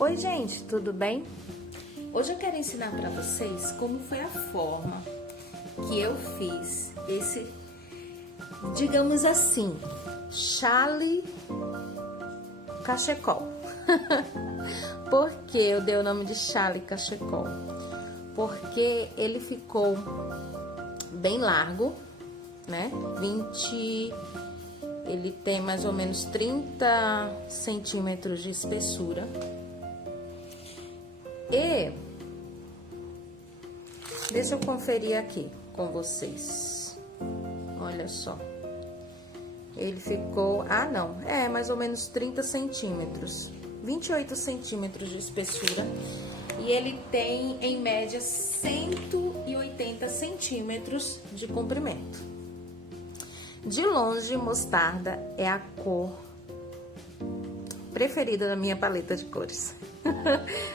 Oi, gente, tudo bem? Hoje eu quero ensinar para vocês como foi a forma que eu fiz esse, digamos assim, chale cachecol. Por que eu dei o nome de chale cachecol? Porque ele ficou bem largo, né? Ele tem mais ou menos 30 centímetros de espessura. E deixa eu conferir aqui com vocês. Olha só. Ele ficou... Ah, não. É mais ou menos 30 centímetros. 28 centímetros de espessura. E ele tem, em média, 180 centímetros de comprimento. De longe, mostarda é a cor preferida da minha paleta de cores.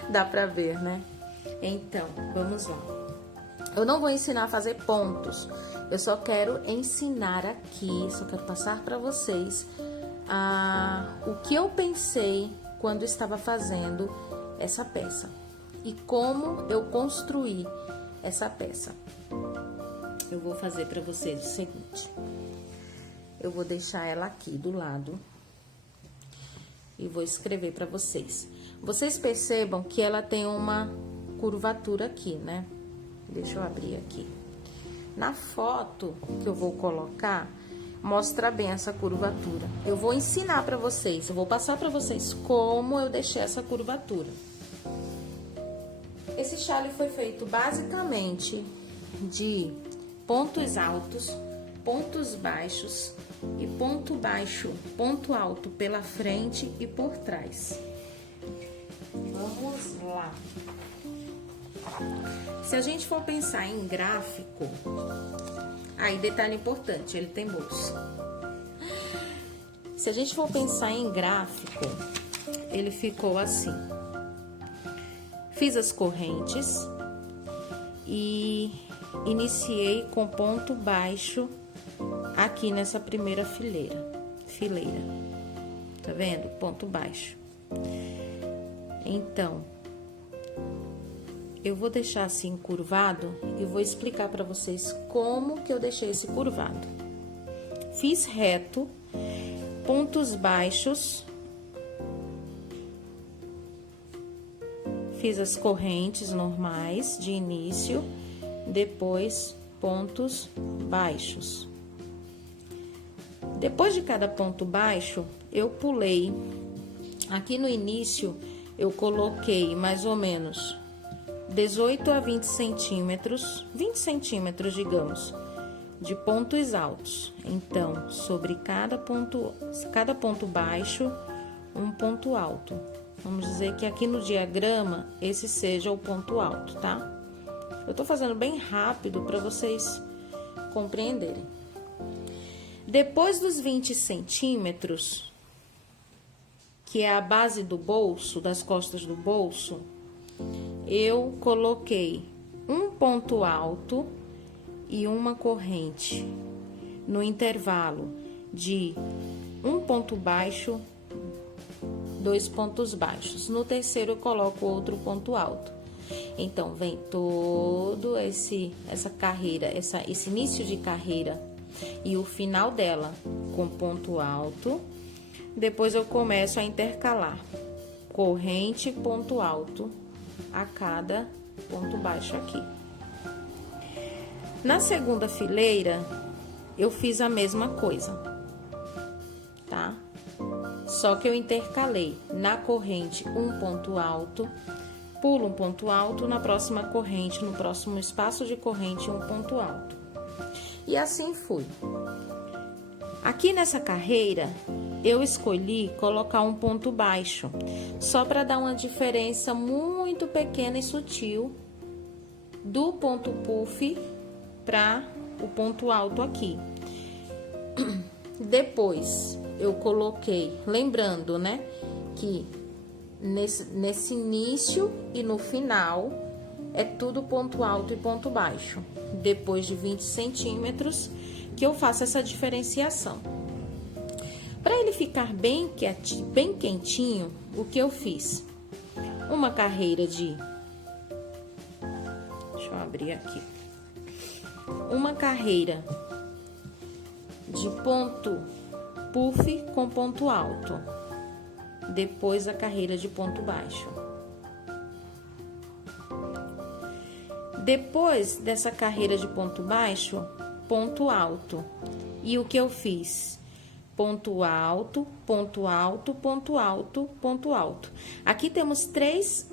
Dá pra ver, né? Então, vamos lá. Eu não vou ensinar a fazer pontos. Eu só quero ensinar aqui, só quero passar pra vocês o que eu pensei quando estava fazendo essa peça. E como eu construí essa peça. Eu vou fazer pra vocês o seguinte. Eu vou deixar ela aqui do lado e vou escrever para vocês. Vocês percebam que ela tem uma curvatura aqui, né? Deixa eu abrir aqui. Na foto que eu vou colocar, mostra bem essa curvatura. Eu vou ensinar para vocês, eu vou passar para vocês como eu deixei essa curvatura. Esse chale foi feito basicamente de pontos altos, pontos baixos e ponto alto pela frente e por trás. Vamos lá. Se a gente for pensar em gráfico, aí detalhe importante, ele tem bolso. Se a gente for pensar em gráfico, ele ficou assim. Fiz as correntes e iniciei com ponto baixo aqui nessa primeira fileira, tá vendo? Ponto baixo. Então, eu vou deixar assim curvado e vou explicar para vocês como que eu deixei esse curvado. Fiz reto, pontos baixos, fiz as correntes normais de início, depois pontos baixos. Depois de cada ponto baixo, eu pulei. Aqui no início, eu coloquei mais ou menos 18 a 20 centímetros, digamos, de pontos altos. Então, sobre cada ponto baixo, um ponto alto. Vamos dizer que aqui no diagrama, esse seja o ponto alto, tá? Eu tô fazendo bem rápido para vocês compreenderem. Depois dos 20 centímetros, que é a base do bolso, das costas do bolso, eu coloquei um ponto alto e uma corrente no intervalo de um ponto baixo, 2 pontos baixos. No terceiro, eu coloco outro ponto alto. Então, vem todo essa carreira, esse início de carreira e o final dela com ponto alto. Depois, eu começo a intercalar corrente e ponto alto a cada ponto baixo aqui. Na segunda fileira, eu fiz a mesma coisa, tá? Só que eu intercalei na corrente um ponto alto, pulo um ponto alto, na próxima corrente, no próximo espaço de corrente, um ponto alto. E assim fui. Aqui nessa carreira, eu escolhi colocar um ponto baixo, só para dar uma diferença muito pequena e sutil do ponto puff para o ponto alto aqui. Depois, eu coloquei, lembrando, né, que nesse início e no final é tudo ponto alto e ponto baixo. Depois de 20 centímetros que eu faço essa diferenciação. Para ele ficar bem quentinho, o que eu fiz? uma carreira de... Deixa eu abrir aqui. Uma carreira de ponto puff com ponto alto. Depois a carreira de ponto baixo. Depois dessa carreira de ponto baixo, ponto alto. E o que eu fiz? Ponto alto, ponto alto, ponto alto, ponto alto. Aqui temos 7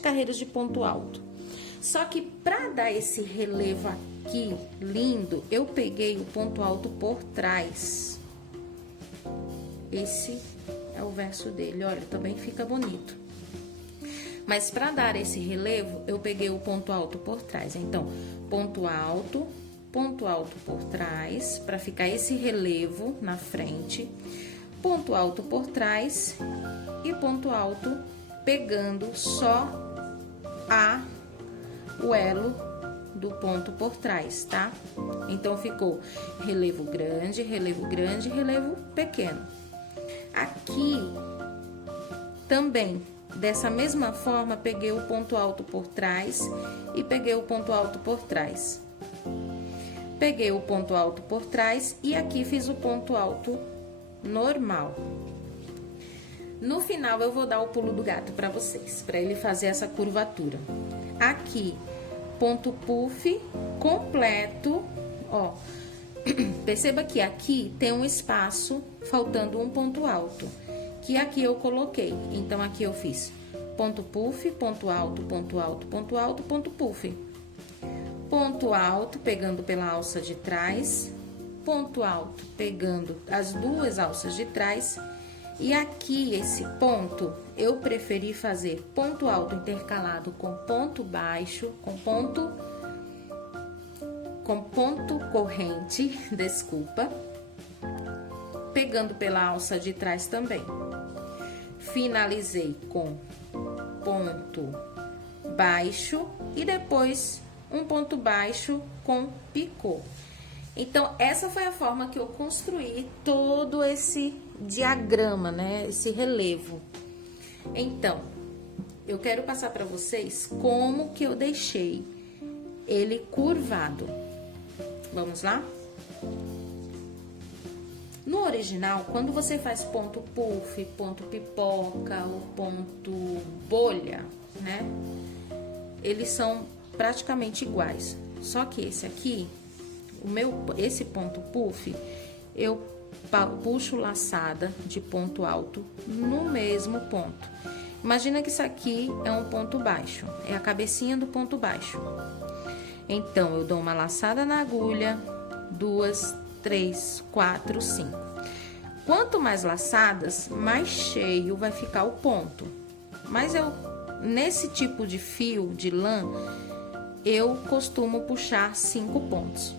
carreiras de ponto alto. Só que para dar esse relevo aqui lindo, eu peguei o ponto alto por trás. Esse é o verso dele, olha, também fica bonito. Mas para dar esse relevo, eu peguei o ponto alto por trás. Então, ponto alto por trás, para ficar esse relevo na frente. Ponto alto por trás e ponto alto pegando só o elo do ponto por trás, tá? Então, ficou relevo grande, relevo pequeno. Aqui, também, dessa mesma forma, peguei o ponto alto por trás e peguei o ponto alto por trás. Peguei o ponto alto por trás e aqui fiz o ponto alto normal. No final, eu vou dar o pulo do gato para vocês, para ele fazer essa curvatura. Aqui, ponto puff completo, ó. Perceba que aqui tem um espaço faltando um ponto alto, que aqui eu coloquei. Então, aqui eu fiz ponto puff, ponto alto, ponto alto, ponto alto, ponto puff. Ponto alto, pegando pela alça de trás, ponto alto, pegando as duas alças de trás. E aqui, esse ponto, eu preferi fazer ponto alto intercalado com ponto baixo, com ponto corrente, desculpa, pegando pela alça de trás também. Finalizei com ponto baixo e depois um ponto baixo com picô. Então, essa foi a forma que eu construí todo esse diagrama, né? Esse relevo. Então, eu quero passar para vocês como que eu deixei ele curvado. Vamos lá? No original, quando você faz ponto puff, ponto pipoca ou ponto bolha, né? Eles são praticamente iguais. Só que esse aqui, esse ponto puff, eu puxo laçada de ponto alto no mesmo ponto. Imagina que isso aqui é um ponto baixo, é a cabecinha do ponto baixo. Então, eu dou uma laçada na agulha, 2, 3, 4, 5. Quanto mais laçadas, mais cheio vai ficar o ponto. Mas nesse tipo de fio de lã, eu costumo puxar 5 pontos.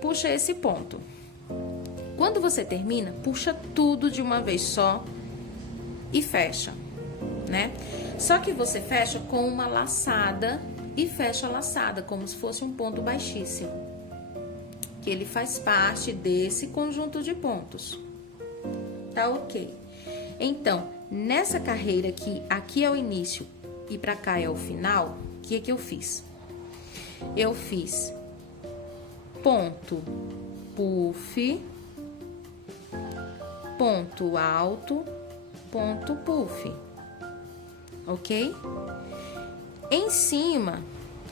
Puxa esse ponto. Quando você termina, puxa tudo de uma vez só e fecha, né? Só que você fecha com uma laçada e fecha a laçada, como se fosse um ponto baixíssimo, que ele faz parte desse conjunto de pontos. Tá ok? Então, nessa carreira aqui é o início e pra cá é o final, o que eu fiz? Eu fiz ponto puff, ponto alto, ponto puff, ok? Em cima,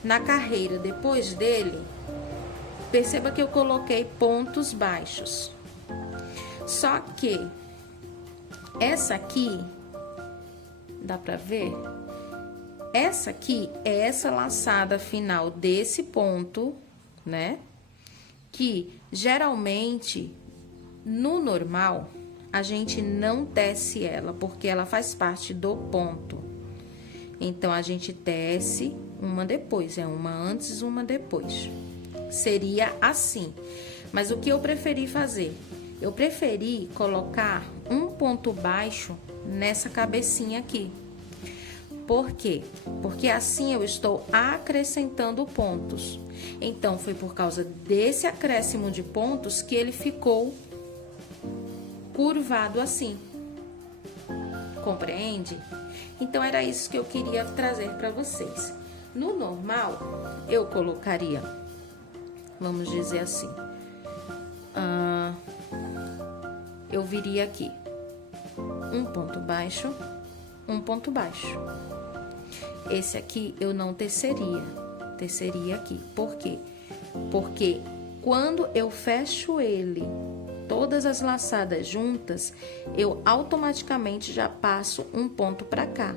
na carreira depois dele, perceba que eu coloquei pontos baixos. Só que essa aqui, dá pra ver? Essa aqui é essa laçada final desse ponto, né? Que geralmente, no normal, a gente não tece ela, porque ela faz parte do ponto. Então, a gente tece uma depois, é uma antes, uma depois. Seria assim. Mas o que eu preferi fazer? Eu preferi colocar um ponto baixo nessa cabecinha aqui. Por quê? Porque assim eu estou acrescentando pontos. Então, foi por causa desse acréscimo de pontos que ele ficou curvado assim. Compreende? Então, era isso que eu queria trazer para vocês. No normal, eu colocaria, vamos dizer assim, eu viria aqui, um ponto baixo, um ponto baixo. Esse aqui eu não teceria aqui. Por quê? Porque quando eu fecho ele, todas as laçadas juntas, eu automaticamente já passo um ponto para cá.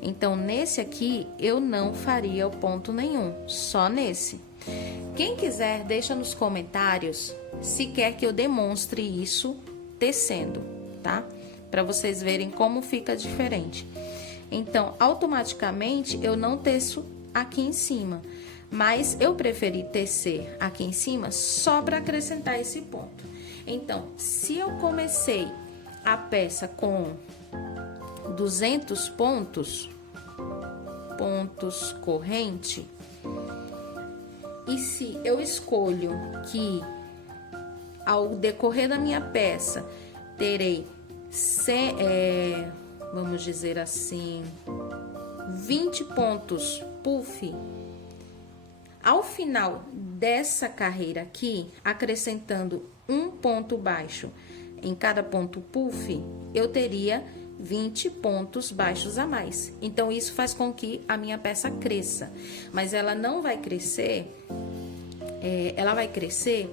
Então, nesse aqui, eu não faria o ponto nenhum, só nesse. Quem quiser, deixa nos comentários se quer que eu demonstre isso tecendo, tá? Para vocês verem como fica diferente. Então, automaticamente, eu não teço aqui em cima, mas eu preferi tecer aqui em cima só para acrescentar esse ponto. Então, se eu comecei a peça com 200 pontos corrente, e se eu escolho que ao decorrer da minha peça terei, vamos dizer assim, 20 pontos puff, ao final dessa carreira aqui, acrescentando um ponto baixo em cada ponto puff, eu teria 20 pontos baixos a mais. Então, isso faz com que a minha peça cresça. Mas ela não vai crescer, ela vai crescer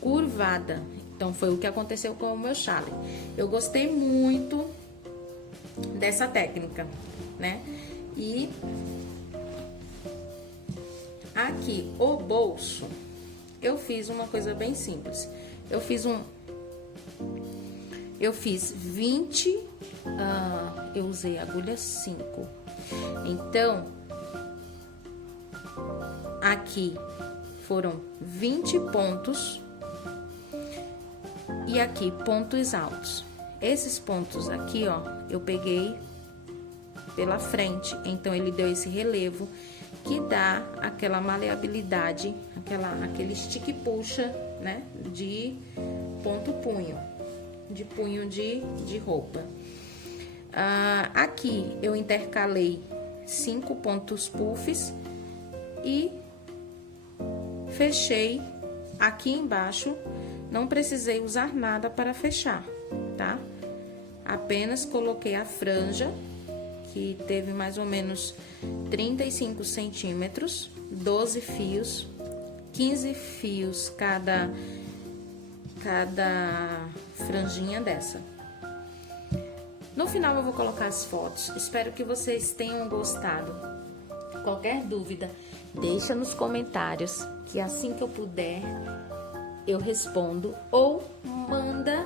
curvada. Então, foi o que aconteceu com o meu chale. Eu gostei muito dessa técnica, né? E aqui, o bolso, eu fiz uma coisa bem simples. Eu fiz 20, eu usei agulha 5. Então, aqui foram 20 pontos e aqui pontos altos. Esses pontos aqui, ó, eu peguei pela frente, então ele deu esse relevo que dá aquela maleabilidade, aquele stick e puxa, né, de ponto punho, de punho de roupa. Aqui eu intercalei 5 pontos puffs e fechei aqui embaixo. Não precisei usar nada para fechar, tá? Apenas coloquei a franja, que teve mais ou menos 35 centímetros, 12 fios, 15 fios cada franjinha dessa. No final eu vou colocar as fotos. Espero que vocês tenham gostado. Qualquer dúvida, deixa nos comentários, que assim que eu puder eu respondo, ou manda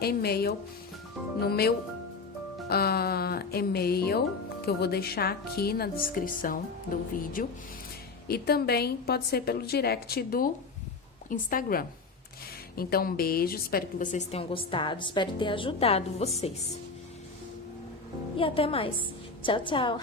e-mail no meu e-mail, que eu vou deixar aqui na descrição do vídeo, e também pode ser pelo direct do Instagram. Então, um beijo, espero que vocês tenham gostado, espero ter ajudado vocês. E até mais. Tchau, tchau!